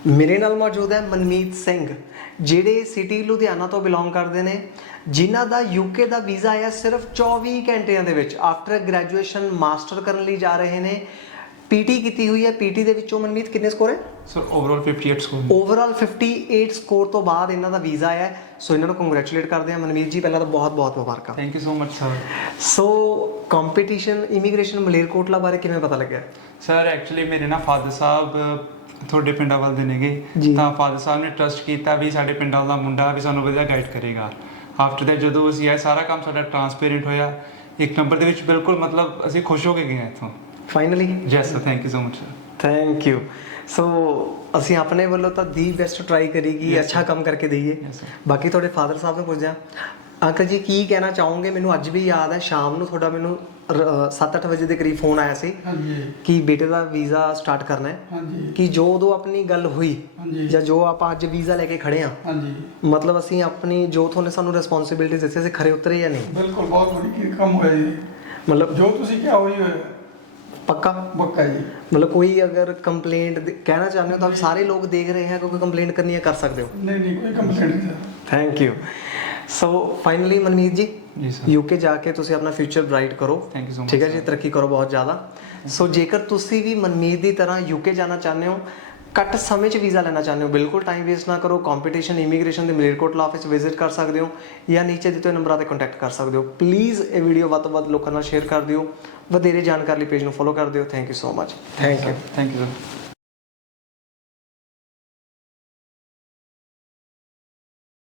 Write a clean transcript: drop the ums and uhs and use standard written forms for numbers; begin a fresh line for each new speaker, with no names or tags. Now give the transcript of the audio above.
ਮੇਰੇ ਨਾਲ ਮੌਜੂਦ ਹੈ ਮਨਮੀਤ ਸਿੰਘ, ਜਿਹੜੇ ਸਿਟੀ ਲੁਧਿਆਣਾ ਤੋਂ ਬਿਲੋਂਗ ਕਰਦੇ ਨੇ, ਜਿਨ੍ਹਾਂ ਦਾ ਯੂਕੇ ਦਾ ਵੀਜ਼ਾ ਆਇਆ ਸਿਰਫ 24 ਘੰਟਿਆਂ ਦੇ ਵਿੱਚ। ਆਫਟਰ ਗ੍ਰੈਜੂਏਸ਼ਨ ਮਾਸਟਰ ਕਰਨ ਲਈ ਜਾ ਰਹੇ ਨੇ। ਪੀਟੀ ਕੀਤੀ ਹੋਈ ਹੈ। ਪੀਟੀ ਦੇ ਵਿੱਚੋਂ ਮਨਮੀਤ ਕਿੰਨੇ ਸਕੋਰ ਹੈ?
Sir overall 58 score.
Overall 58 score ਤੋਂ ਬਾਅਦ ਇਹਨਾਂ ਦਾ ਵੀਜ਼ਾ ਆਇਆ। ਸੋ ਇਹਨਾਂ ਨੂੰ ਕੰਗ੍ਰੈਚੁਲੇਟ ਕਰਦੇ ਹਾਂ। ਮਨਮੀਤ ਜੀ, ਪਹਿਲਾਂ ਤਾਂ ਬਹੁਤ ਬਹੁਤ ਮੁਬਾਰਕਾਂ।
Thank you so much sir.
So competition immigration Malerkotla ਬਾਰੇ ਕਿਵੇਂ ਪਤਾ ਲੱਗਿਆ?
ਸਰ ਐਕਚੁਅਲੀ ਮੇਰੇ ਨਾ ਫਾਦਰ ਸਾਹਿਬ ਤੁਹਾਡੇ ਪਿੰਡਾਂ ਵੱਲ ਦੇ ਨੇਗੇ, ਤਾਂ ਫਾਦਰ ਸਾਹਿਬ ਨੇ ਟਰਸਟ ਕੀਤਾ ਵੀ ਸਾਡੇ ਪਿੰਡਾਂ ਦਾ ਮੁੰਡਾ ਵੀ ਸਾਨੂੰ ਵਧੀਆ ਗਾਈਡ ਕਰੇਗਾ। ਆਫਟਰ ਦੈਟ ਜਦੋਂ ਅਸੀਂ ਆਏ, ਸਾਰਾ ਕੰਮ ਸਾਡਾ ਟਰਾਂਸਪੇਰੈਂਟ ਹੋਇਆ, ਇੱਕ ਨੰਬਰ ਦੇ ਵਿੱਚ ਬਿਲਕੁਲ, ਮਤਲਬ ਅਸੀਂ ਖੁਸ਼ ਹੋ ਕੇ ਗਏ ਹਾਂ ਇੱਥੋਂ।
Finally?
Yes sir, thank you so much sir.
Thank you. So ਅਸੀਂ ਆਪਣੇ ਵੱਲੋਂ ਤਾਂ ਦੀ ਬੈਸਟ ਟਰਾਈ ਕਰੀਏ, ਅੱਛਾ ਕੰਮ ਕਰਕੇ ਦਈਏ। ਬਾਕੀ ਤੁਹਾਡੇ ਫਾਦਰ ਸਾਹਿਬ ਨੂੰ ਪੁੱਛਦੇ ਹਾਂ, ਅੰਕਲ ਜੀ ਕੀ ਕਹਿਣਾ ਚਾਹੋਗੇ? ਮੈਨੂੰ ਅੱਜ ਵੀ ਯਾਦ ਹੈ, ਸ਼ਾਮ ਨੂੰ ਤੁਹਾਡਾ ਮੈਨੂੰ 7-8 ਵਜੇ ਦੇ ਕਰੀਬ ਫੋਨ ਆਇਆ ਸੀ ਕਿ ਬੇਟੇ ਦਾ ਵੀਜ਼ਾ ਸਟਾਰਟ ਕਰਨਾ ਹੈ। ਕਿ ਜੋ ਉਦੋਂ ਆਪਣੀ ਗੱਲ ਹੋਈ ਜਾਂ ਜੋ ਆਪਾਂ ਅੱਜ ਵੀਜ਼ਾ ਲੈ ਕੇ ਖੜੇ ਹਾਂ, ਮਤਲਬ ਅਸੀਂ ਆਪਣੀ ਜੋ ਤੁਹਾਨੂੰ ਸਾਨੂੰ ਰਿਸਪੌਂਸਿਬਿਲਿਟੀ ਦਿੱਤੀ, ਅਸੀਂ ਖਰੇ ਉਤਰੇ ਜਾਂ ਨਹੀਂ?
ਬਿਲਕੁਲ, ਬਹੁਤ ਵਧੀਆ ਕੰਮ ਹੋਇਆ ਜੀ।
ਮਤਲਬ
ਜੋ ਤੁਸੀਂ ਕਿਹਾ ਹੋਈ ਹੋਇਆ
ਪੱਕਾ
ਪੱਕਾ ਜੀ।
ਮਤਲਬ ਕੋਈ ਅਗਰ ਕੰਪਲੇਂਟ ਕਹਿਣਾ ਚਾਹੁੰਦੇ ਹੋ ਤਾਂ ਸਾਰੇ ਲੋਕ ਦੇਖ ਰਹੇ ਹੈ, ਕੋਈ ਕੰਪਲੇਂਟ ਕਰਨੀ ਹੈ ਕਰ ਸਕਦੇ ਹੋ?
ਨਹੀਂ ਨਹੀਂ, ਕੋਈ ਕੰਪਲੇਂਟ ਨਹੀਂ।
Thank you. So finally Manmeet ji,
ਜੀ ਸਰ,
ਯੂਕੇ ਜਾ ਕੇ ਤੁਸੀਂ ਆਪਣਾ ਫਿਊਚਰ ਬ੍ਰਾਈਟ ਕਰੋ।
Thank you so much.
ਠੀਕ ਹੈ ਜੀ, ਤਰੱਕੀ ਕਰੋ ਬਹੁਤ ਜ਼ਿਆਦਾ। ਸੋ ਜੇਕਰ ਤੁਸੀਂ ਵੀ ਮਨਮੀਤ ਦੀ ਤਰ੍ਹਾਂ ਯੂਕੇ ਜਾਣਾ ਚਾਹੁੰਦੇ ਹੋ, ਘੱਟ ਸਮੇਂ 'ਚ ਵੀਜ਼ਾ ਲੈਣਾ ਚਾਹੁੰਦੇ ਹੋ, ਬਿਲਕੁਲ ਟਾਈਮ ਵੇਸਟ ਨਾ ਕਰੋ। ਕੰਪੀਟੀਸ਼ਨ ਇਮੀਗ੍ਰੇਸ਼ਨ ਦੇ ਮਲੇਰਕੋਟਲਾ ਆਫਿਸ ਵਿਜ਼ਿਟ ਕਰ ਸਕਦੇ ਹੋ ਜਾਂ ਨੀਚੇ ਦਿੱਤੇ ਨੰਬਰਾਂ 'ਤੇ ਕੰਟੈਕਟ ਕਰ ਸਕਦੇ ਹੋ। ਪਲੀਜ਼ ਇਹ ਵੀਡੀਓ ਵੱਧ ਤੋਂ ਵੱਧ ਲੋਕਾਂ ਨਾਲ ਸ਼ੇਅਰ ਕਰ ਦਿਓ। ਵਧੇਰੇ ਜਾਣਕਾਰੀ ਲਈ ਪੇਜ ਨੂੰ ਫੋਲੋ ਕਰ ਦਿਓ। Thank you so much. Thank you.
Thank you sir.